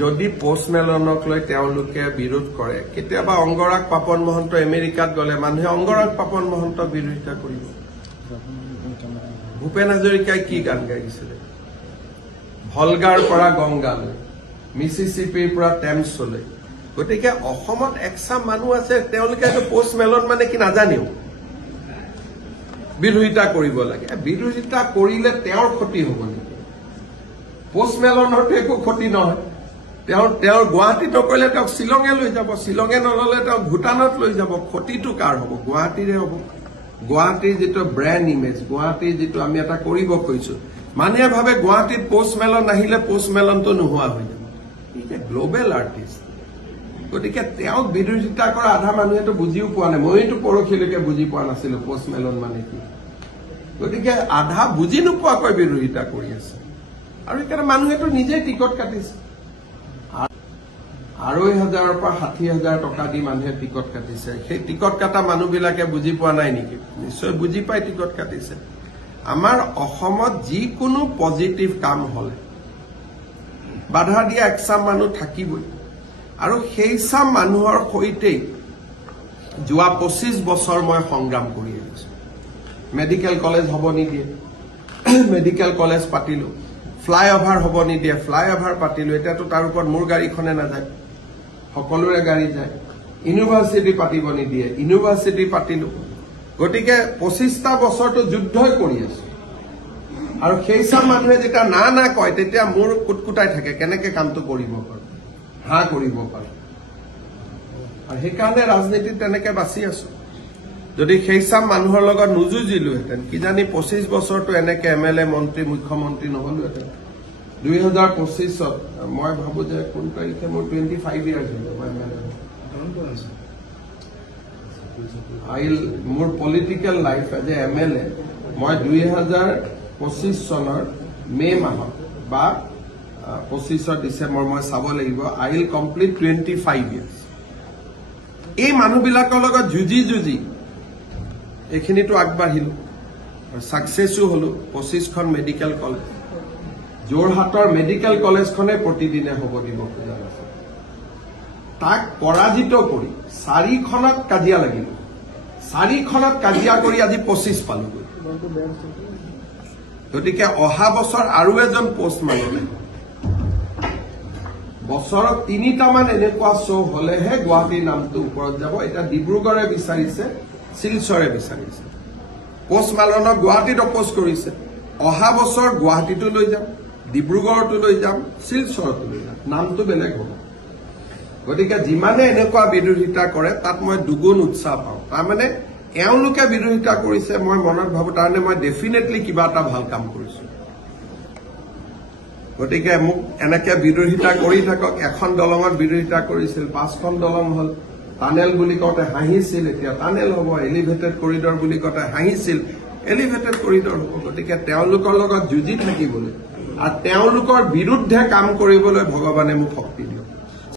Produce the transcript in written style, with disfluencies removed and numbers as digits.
যদি পোষ্টমেলনক লৈ তেওঁলোকে বিৰোধ কৰে কেতিয়াবা অংগৰাগ পাপন মহন্ত আমেৰিকাত গলে মানুহে অংগৰাগ পাপন মহন্তক বিৰোধিতা কৰিব ভূপেন হাজৰিকাই কি গান গাইছিলে ভলগাৰ পৰা গংগালৈ মিছিছিপিৰ পৰা টেমছলৈ গতিকে অসমত একচাম মানুহ আছে তেওঁলোকে পোষ্টমেলন মানে কি নাজানেও বিৰোধিতা কৰিব লাগে বিৰোধিতা কৰিলে তেওঁৰ ক্ষতি হ'ব নেকি পোষ্টমেলনৰ একো ক্ষতি নহয় তেওঁৰ গুৱাহাটী নকৰিলে তেওঁক শ্বিলঙে লৈ যাব শ্বিলঙে নললে তেওঁক ভূটানত লৈ যাব ক্ষতিটো কাৰ হ'ব গুৱাহাটীৰে হ'ব গুৱাহাটীৰ যিটো ব্ৰেণ্ড ইমেজ গুৱাহাটীৰ যিটো আমি এটা কৰিব খুজিছো মানুহে ভাবে গুৱাহাটীত পোষ্টমেলন আহিলে পোষ্টমেলনটো নোহোৱা হৈ যাব ইজ এ গ্লোবেল আৰ্টিষ্ট গতিকে তেওঁক বিৰোধিতা কৰা আধা মানুহেতো বুজিও পোৱা নাই মইতো পৰহিলৈকে বুজি পোৱা নাছিলো পোষ্টমেলন মানে কি গতিকে আধা বুজি নোপোৱাকৈ বিৰোধিতা কৰি আছে আৰু সেইকাৰণে মানুহেতো নিজেই টিকট কাটিছে ৬,৫০০ৰ পৰা ৬০,০০০ টকা দি মানুহে টিকট কাটিছে সেই টিকট কাটা মানুহবিলাকে বুজি পোৱা নাই নেকি নিশ্চয় বুজি পাই টিকট কাটিছে আমাৰ অসমত যিকোনো পজিটিভ কাম হলে বাধা দিয়া একচাম মানুহ থাকিবই আৰু সেই চাম মানুহৰ সৈতে যোৱা ২৫ বছৰ মই সংগ্ৰাম কৰি আহিছো মেডিকেল কলেজ হ'ব নিদিয়ে মেডিকেল কলেজ পাতিলো ফ্লাইঅভাৰ হ'ব নিদিয়ে ফ্লাইঅভাৰ পাতিলো এতিয়াতো তাৰ ওপৰত মোৰ গাড়ীখনে নাযায় সকলোৰে গাড়ী যায় ইউনিভাৰ্চিটি পাতিব নিদিয়ে ইউনিভাৰ্চিটি পাতিলো গতিকে ২৫টা বছৰটো যুদ্ধই কৰি আছো আৰু সেই চাম মানুহে যেতিয়া না না কয় তেতিয়া মোৰ কুটকুটাই থাকে কেনেকে কামটো কৰিব পাৰো হা কৰিব পাৰো আৰু সেইকাৰণে ৰাজনীতিত তেনেকে বাচি আছো যদি সেই চাম মানুহৰ লগত নুযুঁজিলোহেঁতেন কিজানি ২৫ বছৰটো এনেকে এমএলএ মন্ত্ৰী মুখ্যমন্ত্ৰী নহলোহেঁতেন ২০২৫ত মই ভাবো যে কোন তাৰিখে মোৰ 25 ইয়াৰ্ছ হ'ল মোৰ political life as a MLA মই ২০২৫ চনৰ মে মাহত বা ২৫ ডিচেম্বৰ মই চাব লাগিব আই উইল কমপ্লিট 25 ইয়াৰ্ছ এই মানুহবিলাকৰ লগত যুঁজি এইখিনিতো আগবাঢ়িলো সাকসেসও হলো ২৫খন মেডিকেল কলেজ যোৰহাটৰ মেডিকেল কলেজখনে প্ৰতিদিনে হ'ব দিব খোজা আছে তাক পৰাজিত কৰি ৪খনত কাজিয়া লাগিল ৪খনত কাজিয়া কৰি আজি ২৫ পালোগৈ গতিকে অহা বছৰ আৰু এজন পোষ্ট মাৰিলে বছৰত ৩টামান এনেকুৱা শ্ব' হলেহে গুৱাহাটীৰ নামটো ওপৰত যাব এতিয়া ডিব্ৰুগড়ে বিচাৰিছে শিলচৰে বিচাৰিছে পোষ্টমেলনক গুৱাহাটীত অপোজ কৰিছে অহা বছৰ গুৱাহাটীতো লৈ যাম ডিব্ৰুগড়তো লৈ যাম শিলচৰতো লৈ যাম নামটো বেলেগ হ'ব গতিকে যিমানে এনেকুৱা বিৰোধিতা কৰে তাত মই দুগুণ উৎসাহ পাওঁ তাৰমানে এওঁলোকে বিৰোধিতা কৰিছে মই মনত ভাবো তাৰমানে মই ডেফিনেটলি কিবা এটা ভাল কাম কৰিছো গতিকে মোক এনেকে বিৰোধিতা কৰি থাকক এখন দলঙত বিৰোধিতা কৰিছিল ৫খন দলং হল টানেল বুলি কওঁতে হাঁহিছিল এতিয়া টানেল হ'ব এলিভেটেড কৰিডৰ বুলি কওঁতে হাঁহিছিল এলিভেটেড কৰিডৰ হ'ব গতিকে তেওঁলোকৰ লগত যুঁজি থাকিবলৈ আৰু তেওঁলোকৰ বিৰুদ্ধে কাম কৰিবলৈ ভগৱানে মোক শক্তি দিয়ক